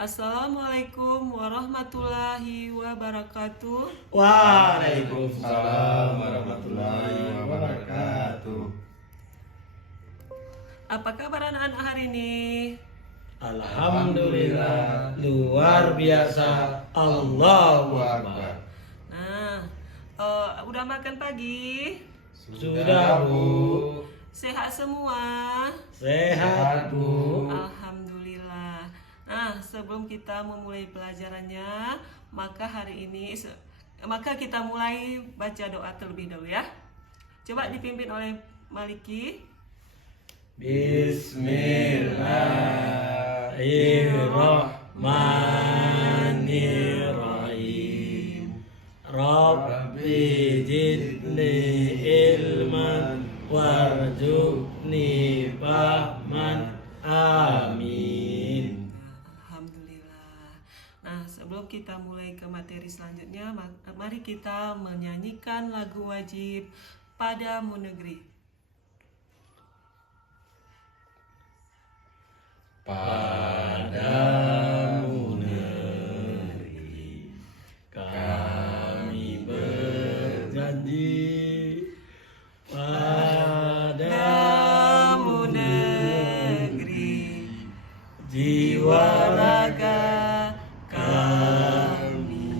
Assalamualaikum warahmatullahi wabarakatuh. Waalaikumsalam warahmatullahi wabarakatuh. Apa kabar anak-anak hari ini? Alhamdulillah, luar biasa. Allahu Akbar. Nah, udah makan pagi? Sudah, Bu. Sehat semua? Sehat, Bu. Alhamdulillah. Nah, sebelum kita memulai pelajarannya, maka kita mulai baca doa terlebih dahulu ya. Coba dipimpin oleh Maliki. Bismillahirrahmanirrahim. Rabbi zidni ilman warzuqni fahman. Amin. Alhamdulillah. Nah, sebelum kita mulai ke materi selanjutnya, mari kita menyanyikan lagu wajib Padamu Negeri. Padamu negeri kami berjanji, Padamu negeri jiwa raga kami.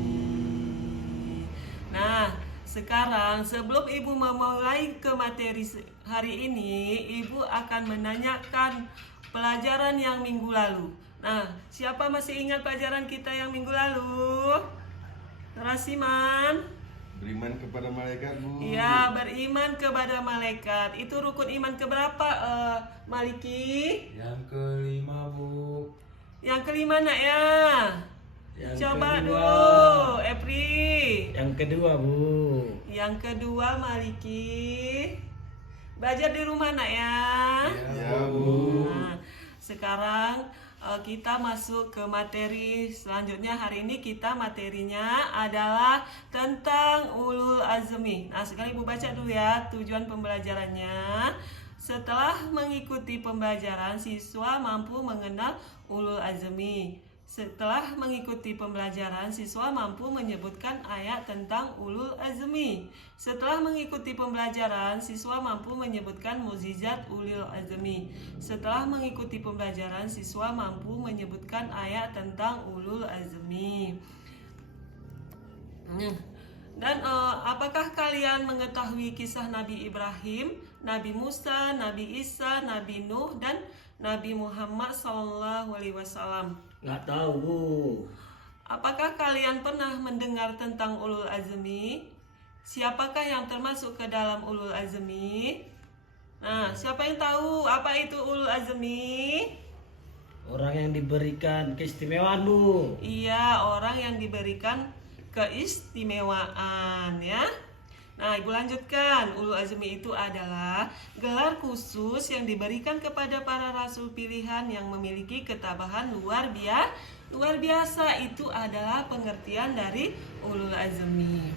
Nah, sekarang sebelum Ibu memulai ke materi hari ini, Ibu akan menanyakan pelajaran yang minggu lalu. Nah, siapa masih ingat pelajaran kita yang minggu lalu? Rasiman? Beriman kepada malaikat, Bu. Iya, beriman kepada malaikat. Itu rukun iman keberapa, Maliki? Yang kelima, Bu. Yang kelima, nak ya? Yang Coba kedua. dulu, Epri. Yang kedua, Bu. Yang kedua, Maliki. Belajar di rumah, nak ya? Ya, Bu. Nah, sekarang kita masuk ke materi selanjutnya. Hari ini kita materinya adalah tentang ulul azmi. Nah, sekarang Ibu baca dulu ya tujuan pembelajarannya. Setelah mengikuti pembelajaran, siswa mampu mengenal ulul azmi. Setelah mengikuti pembelajaran, siswa mampu menyebutkan ayat tentang ulul azmi. Setelah mengikuti pembelajaran, siswa mampu menyebutkan mukjizat ulul azmi. Setelah mengikuti pembelajaran, siswa mampu menyebutkan ayat tentang ulul azmi. Dan apakah kalian mengetahui kisah Nabi Ibrahim, Nabi Musa, Nabi Isa, Nabi Nuh, dan Nabi Muhammad SAW? Nggak tahu, Bu. Apakah kalian pernah mendengar tentang ulul azmi? Siapakah yang termasuk ke dalam ulul azmi? Nah, siapa yang tahu apa itu ulul azmi? Orang yang diberikan keistimewaan, Bu. Iya, orang yang diberikan keistimewaan ya. Nah, Ibu lanjutkan. Ulul azmi itu adalah gelar khusus yang diberikan kepada para rasul pilihan yang memiliki ketabahan luar biasa. Itu adalah pengertian dari ulul azmi.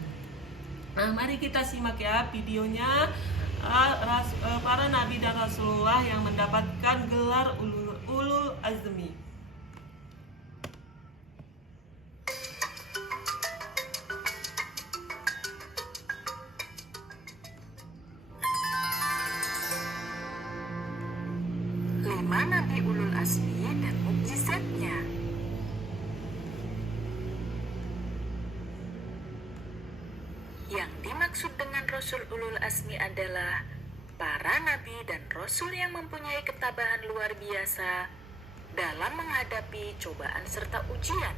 Nah, mari kita simak ya videonya para nabi dan rasulullah yang mendapatkan gelar ulul azmi. Nabi ulul azmi dan mukjizatnya. Yang dimaksud dengan rasul ulul azmi adalah para nabi dan rasul yang mempunyai ketabahan luar biasa dalam menghadapi cobaan serta ujian.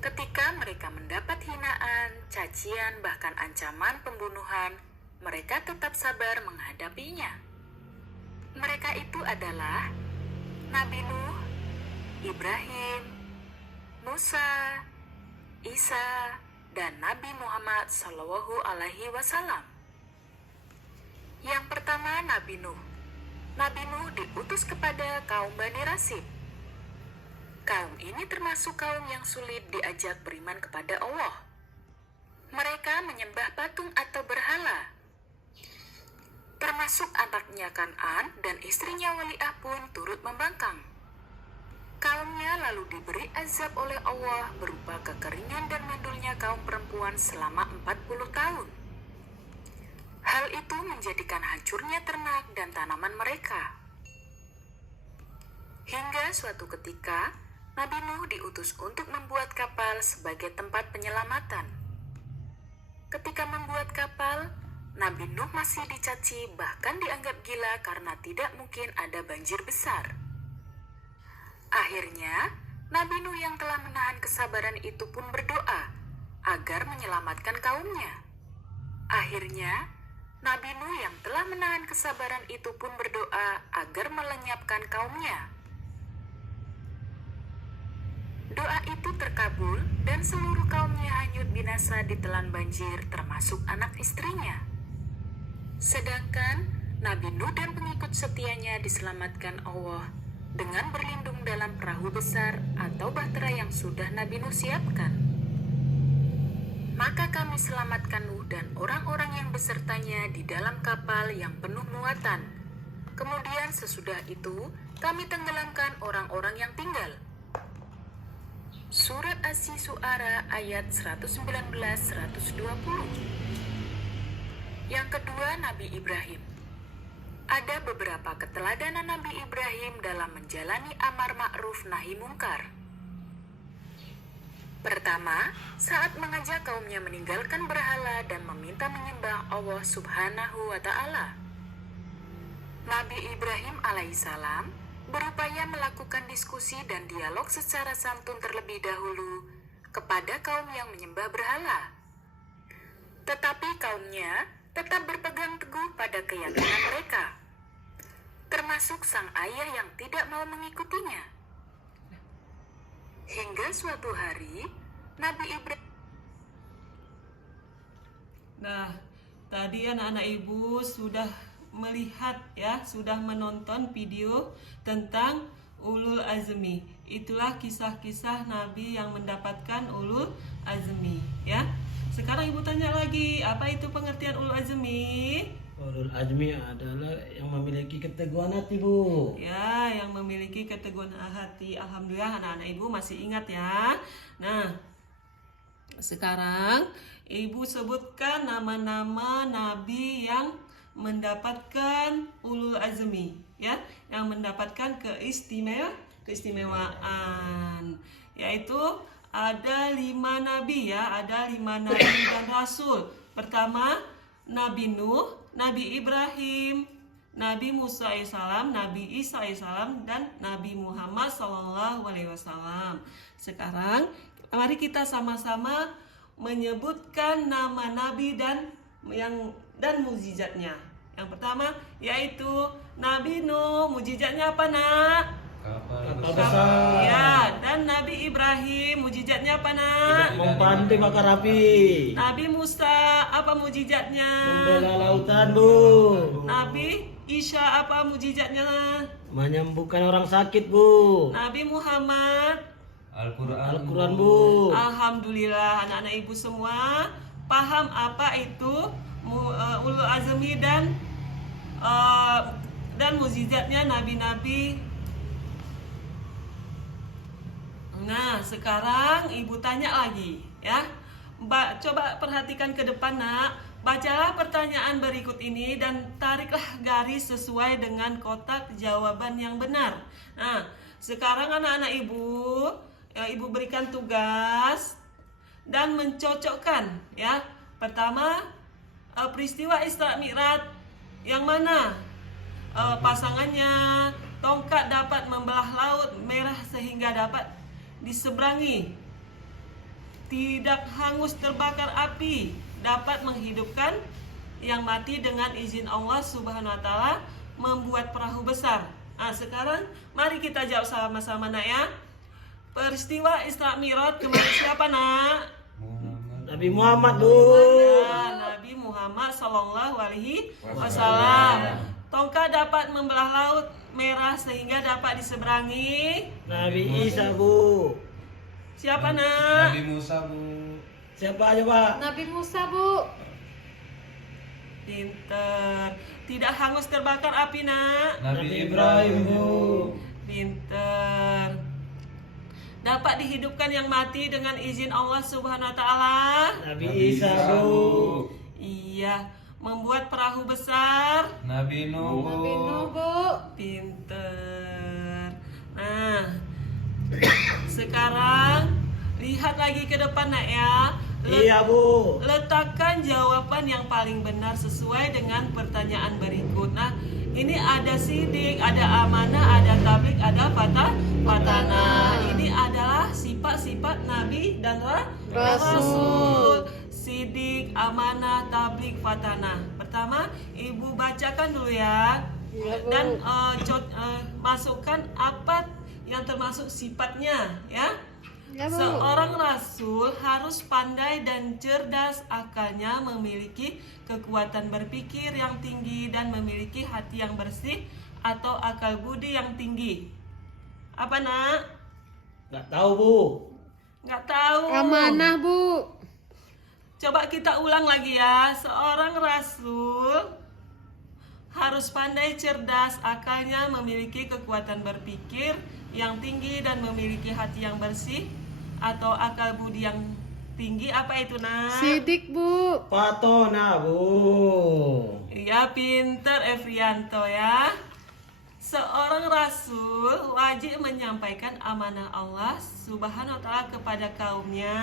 Ketika mereka mendapat hinaan, cacian, bahkan ancaman pembunuhan, mereka tetap sabar menghadapinya. Mereka itu adalah Nabi Nuh, Ibrahim, Musa, Isa, dan Nabi Muhammad SAW. Yang pertama, Nabi Nuh. Nabi Nuh diutus kepada kaum Bani Rasid. Kaum ini termasuk kaum yang sulit diajak beriman kepada Allah. Mereka menyembah patung atau berhala. Termasuk anaknya Kan'an dan istrinya Wali'ah pun turut membangkang. Kaumnya lalu diberi azab oleh Allah berupa kekeringan dan mandulnya kaum perempuan selama 40 tahun. Hal itu menjadikan hancurnya ternak dan tanaman mereka. Hingga suatu ketika, Nabi Nuh diutus untuk membuat kapal sebagai tempat penyelamatan. Ketika membuat kapal, Nabi Nuh masih dicaci bahkan dianggap gila karena tidak mungkin ada banjir besar. Akhirnya, Nabi Nuh yang telah menahan kesabaran itu pun berdoa agar menyelamatkan kaumnya. Akhirnya, Nabi Nuh yang telah menahan kesabaran itu pun berdoa agar melenyapkan kaumnya. Doa itu terkabul dan seluruh kaumnya hanyut binasa ditelan banjir termasuk anak istrinya. Sedangkan Nabi Nuh dan pengikut setianya diselamatkan Allah dengan berlindung dalam perahu besar atau bahtera yang sudah Nabi Nuh siapkan. Maka kami selamatkan Nuh dan orang-orang yang besertanya di dalam kapal yang penuh muatan. Kemudian sesudah itu kami tenggelamkan orang-orang yang tinggal. Surat Asy-Syu'ara ayat 119-120. Yang kedua, Nabi Ibrahim. Ada beberapa keteladanan Nabi Ibrahim dalam menjalani amar ma'ruf nahi mungkar. Pertama, saat mengajak kaumnya meninggalkan berhala dan meminta menyembah Allah Subhanahu wa Ta'ala. Nabi Ibrahim alaihissalam berupaya melakukan diskusi dan dialog secara santun terlebih dahulu kepada kaum yang menyembah berhala. Tetapi kaumnya tetap berpegang teguh pada keyakinan mereka, termasuk sang ayah yang tidak mau mengikutinya. Hingga suatu hari, Nabi Ibrahim... Nah, tadi anak-anak ibu sudah melihat ya, sudah menonton video tentang ulul azmi. Itulah kisah-kisah Nabi yang mendapatkan ulul azmi ya. Sekarang ibu tanya lagi, apa itu pengertian ulul azmi? Ulul azmi adalah yang memiliki keteguhan hati, Bu. Ya, yang memiliki keteguhan hati. Alhamdulillah anak-anak ibu masih ingat ya. Nah, sekarang ibu sebutkan nama-nama nabi yang mendapatkan ulul azmi ya, yang mendapatkan keistimewaan, yaitu ada 5 nabi ya, ada 5 nabi dan rasul. Pertama, Nabi Nuh, Nabi Ibrahim, Nabi Musa alaihissalam, Nabi Isa alaihissalam, dan Nabi Muhammad SAW. Sekarang mari kita sama-sama menyebutkan nama nabi dan mukjizatnya. Yang pertama yaitu Nabi Nuh, mukjizatnya apa nak? Kapal besar. Ya, dan Nabi Ibrahim, mukjizatnya apa nak? Mempantai bakar api. Nabi Musa, apa mukjizatnya? Membela lautan, Bu. Nabi Isa, apa mukjizatnya? Menyembuhkan orang sakit, Bu. Nabi Muhammad, Al-Quran, Bu. alhamdulillah anak-anak ibu semua paham apa itu ulul azmi dan mukjizatnya nabi-nabi. Nah, sekarang ibu tanya lagi ya. Coba perhatikan ke depan nak. Bacalah pertanyaan berikut ini dan tariklah garis sesuai dengan kotak jawaban yang benar. Nah, sekarang anak-anak ibu, ibu berikan tugas dan mencocokkan ya. Pertama, peristiwa Isra Mi'raj yang mana pasangannya tongkat dapat membelah laut merah sehingga dapat diseberangi, tidak hangus terbakar api, dapat menghidupkan yang mati dengan izin Allah Subhanahu wa Ta'ala, membuat perahu besar. Nah, sekarang mari kita jawab sama-sama nak ya. Peristiwa Isra Mi'raj kepada siapa nak? Nabi Muhammad, Bu. Ya, Nabi Muhammad Sallallahu Alaihi Wasallam. Tongkat dapat membelah laut merah sehingga dapat diseberangi. Nabi Isa, Bu. Siapa nak? Nabi Musa, Bu. Siapa aja, Pak? Nabi Musa, Bu. Pinter. Tidak hangus terbakar api nak? Nabi Ibrahim, Bu. Pinter. dapat dihidupkan yang mati dengan izin Allah Subhanahu wa taala? Nabi Isa, Bu. Iya. Membuat perahu besar? Nabi Nuh. Pinter. Nah, sekarang lihat lagi ke depan nak ya. Iya, Bu. Letakkan jawaban yang paling benar sesuai dengan pertanyaan berikut. Nah, ini ada sidik, ada amanah, ada tablik, ada fatana. Ini adalah sifat-sifat Nabi dan Rasul. Sidik, amanah, tablik, fatana. Pertama, Ibu bacakan dulu ya. Dan masukkan apa yang termasuk sifatnya ya. Seorang rasul harus pandai dan cerdas, akalnya memiliki kekuatan berpikir yang tinggi dan memiliki hati yang bersih atau akal budi yang tinggi. Apa nak? Nggak tahu, Bu. Nggak tahu. Amanah, Bu. Coba kita ulang lagi ya. Seorang rasul harus pandai, cerdas, akalnya memiliki kekuatan berpikir yang tinggi dan memiliki hati yang bersih atau akal budi yang tinggi. Apa itu nak? Sidik, Bu. Fatona, Bu. Iya, pinter Efrianto ya. Seorang rasul wajib menyampaikan amanah Allah Subhanahu wa taala kepada kaumnya.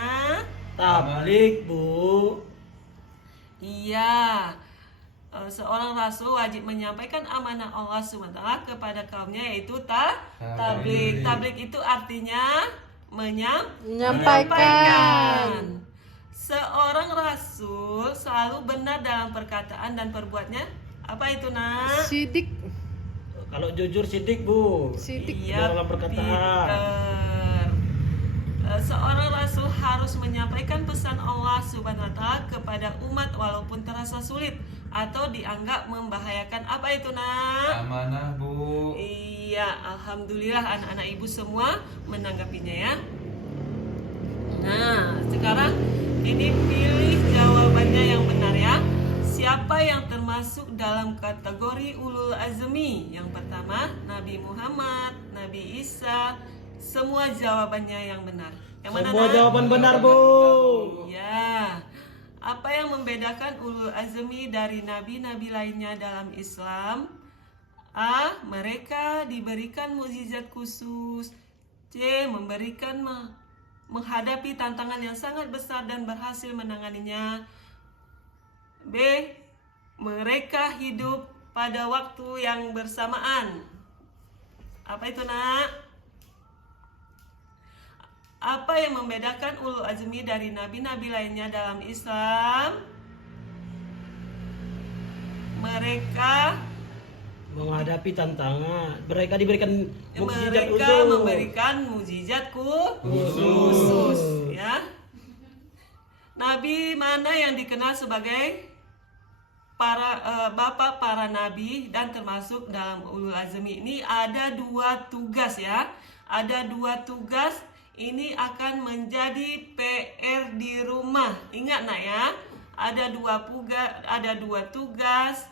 Tablik, Bu. Iya. Seorang rasul wajib menyampaikan amanah Allah Subhanahu wa taala kepada kaumnya, yaitu tablik. Tablik itu artinya menyampaikan. Seorang rasul selalu benar dalam perkataan dan perbuatnya. Apa itu nak? Sidik. Kalau jujur sidik, Bu. Sidik. Iya, dalam perkataan. pinter. Seorang rasul harus menyampaikan pesan Allah Subhanahu wa taala kepada umat walaupun terasa sulit atau dianggap membahayakan. Apa itu nak? Amanah, Bu. Iya, alhamdulillah anak-anak ibu semua menanggapinya ya. Nah, sekarang ini pilih jawabannya yang benar ya. Siapa yang termasuk dalam kategori ulul azmi? Yang pertama, Nabi Muhammad, Nabi Isa. Semua jawabannya yang benar. Yang mana Semua nak? jawaban benar, Bu. Ya. Apa yang membedakan ulul azmi dari nabi-nabi lainnya dalam Islam? A. Mereka diberikan mukjizat khusus. C. Menghadapi tantangan yang sangat besar dan berhasil menanganinya. B. Mereka hidup pada waktu yang bersamaan. Apa itu nak? Apa yang membedakan ulul azmi dari nabi-nabi lainnya dalam Islam? Mereka Menghadapi tantangan. Mereka diberikan mukjizat mereka khusus. memberikan mukjizat khusus ya. Nabi mana yang dikenal sebagai bapak para nabi dan termasuk dalam ulul azmi? Ini ada 2 tugas ya. Ada 2 tugas. Ini akan menjadi PR di rumah. Ingat nak ya. Ada 2 tugas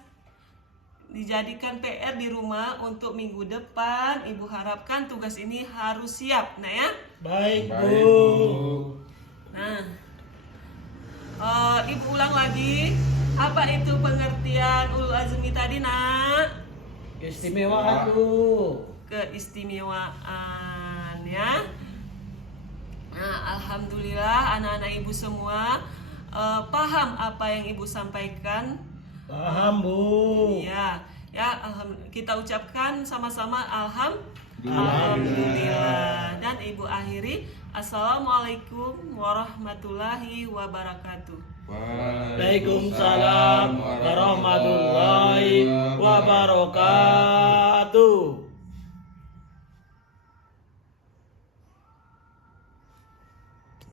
dijadikan PR di rumah untuk minggu depan. Ibu harapkan tugas ini harus siap, nah ya. Baik, Baik, Bu. Bu. Nah, ibu ulang lagi. Apa itu pengertian ulul azmi tadi, nak? Keistimewaan, Bu. Keistimewaan ya. Nah, alhamdulillah anak-anak ibu semua paham apa yang ibu sampaikan. Paham, Bu. Iya, ya kita ucapkan sama-sama alhamdulillah. Dan ibu akhiri, assalamualaikum warahmatullahi wabarakatuh. Waalaikumsalam warahmatullahi wabarakatuh.